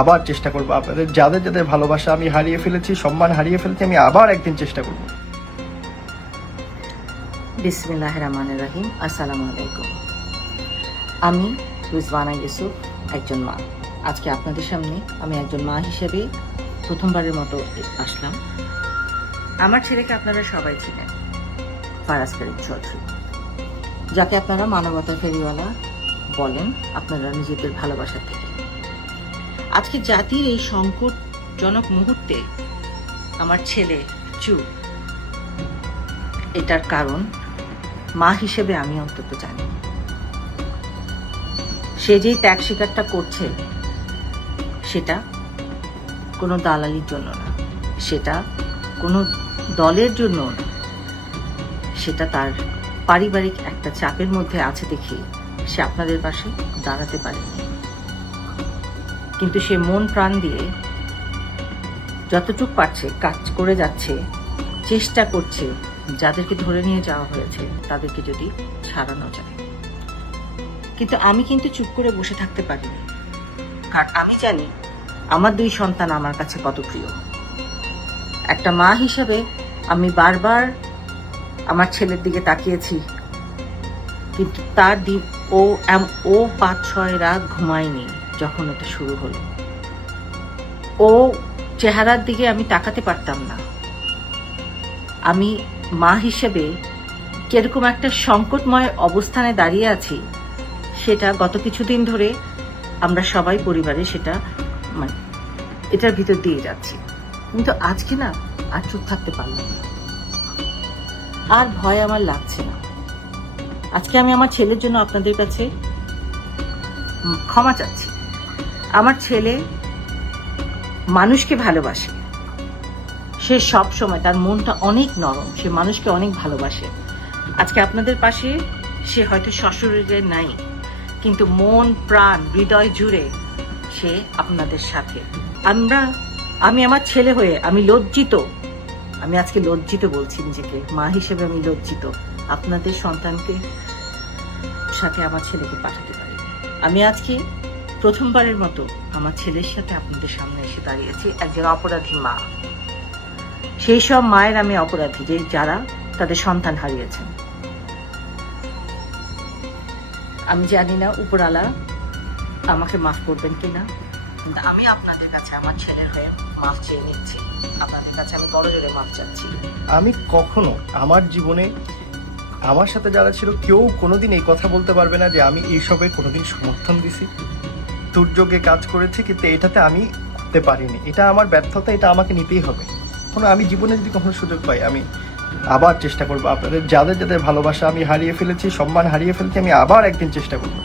আবার চেষ্টা করব। আপনাদের যাদের যাদের ভালোবাসা আমি হারিয়ে ফেলেছি, সম্মান হারিয়ে ফেলেছি, আমি আবার একদিন চেষ্টা করব। বিসমিল্লাহির রহমানির রহিম। আসসালামু আলাইকুম। আমি রিজওয়ানা ইউসুফ, একজন মা। আজকে আপনাদের সামনে আমি একজন মা হিসেবে প্রথমবারের মতো আসলাম। আমার ছেলেকে আপনারা সবাই চিনেন, ফারাজ করিম চৌধুরী, যাকে আপনারা মানবতার ফেরিওয়ালা বলেন আপনারা নিজেদের ভালোবাসার থেকে। আজকে জাতির এই সংকটজনক মুহূর্তে আমার ছেলে চুপ, এটার কারণ মা হিসেবে আমি অন্তত জানি। সে যেই ত্যাগ স্বীকারটা করছে সেটা কোনো দালালির জন্য না, সেটা কোনো দলের জন্য না, সেটা তার পারিবারিক একটা চাপের মধ্যে আছে দেখে সে আপনাদের পাশে দাঁড়াতে পারেনি। কিন্তু সে মন প্রাণ দিয়ে যতটুকু পারছে কাজ করে যাচ্ছে, চেষ্টা করছে যাদেরকে ধরে নিয়ে যাওয়া হয়েছে তাদেরকে যদি ছাড়ানো যায়। কিন্তু আমি কিন্তু চুপ করে বসে থাকতে পারিনি, কারণ আমি জানি আমার দুই সন্তান আমার কাছে কত প্রিয়। একটা মা হিসাবে আমি বারবার আমার ছেলের দিকে তাকিয়েছি, কিন্তু তার দিন ও 5-6 রাত ঘুমায়নি যখন এটা শুরু হলো। ও চেহারার দিকে আমি তাকাতে পারতাম না। আমি মা হিসেবে কিরকম একটা সংকটময় অবস্থানে দাঁড়িয়ে আছি সেটা গত কিছুদিন ধরে আমরা সবাই পরিবারে সেটা এটার ভিতর দিয়ে যাচ্ছি। কিন্তু আজকে না আর চুপ থাকতে পারলাম না, আর ভয় আমার লাগছে না। আজকে আমি আমার ছেলের জন্য আপনাদের কাছে ক্ষমা চাচ্ছি। আমার ছেলে মানুষকে ভালোবাসে, সে সব সময় তার মনটা অনেক নরম, সে মানুষকে অনেক ভালোবাসে। আজকে আপনাদের পাশে সে হয়তো শ্বশুরের নাই, কিন্তু মন প্রাণ হৃদয় জুড়ে সে আপনাদের সাথে। আমি আমার ছেলে হয়ে আমি লজ্জিত, আমি আজকে লজ্জিত বলছি নিজেকে, মা হিসেবে আমি লজ্জিত আপনাদের সন্তানকে সাথে আমার ছেলেকে পাঠাতে পারি। আমি আজকে প্রথমবারের মতো আমার ছেলের সাথে আপনাদের সামনে এসে দাঁড়িয়েছি, একজন অপরাধী মা। সেই সব মায়ের আমি অপরাধী যে যারা তাদের সন্তান হারিয়েছেন। আমি জানি না উপরওয়ালা আমাকে মাফ করবেন কিনা, কিন্তু আমি আপনাদের কাছে আমার ছেলের হয়ে মাফ চেয়ে নিচ্ছি। আপনাদের কাছে আমি বড় জোরে মাফ চাচ্ছি। আমি কখনো আমার জীবনে আমার সাথে যারা ছিল কেউ কোনোদিন এই কথা বলতে পারবে না যে আমি এইসবে কোনোদিন সমর্থন দিছি, দুর্যোগে কাজ করেছি, কিন্তু এটাতে আমি করতে পারিনি। এটা আমার ব্যর্থতা, এটা আমাকে নিতেই হবে। আমি জীবনে যদি কখনো সুযোগ পাই আমি আবার চেষ্টা করবো। আপনাদের যাদের যাদের ভালোবাসা আমি হারিয়ে ফেলেছি, সম্মান হারিয়ে ফেলেছি, আমি আবার একদিন চেষ্টা করবো।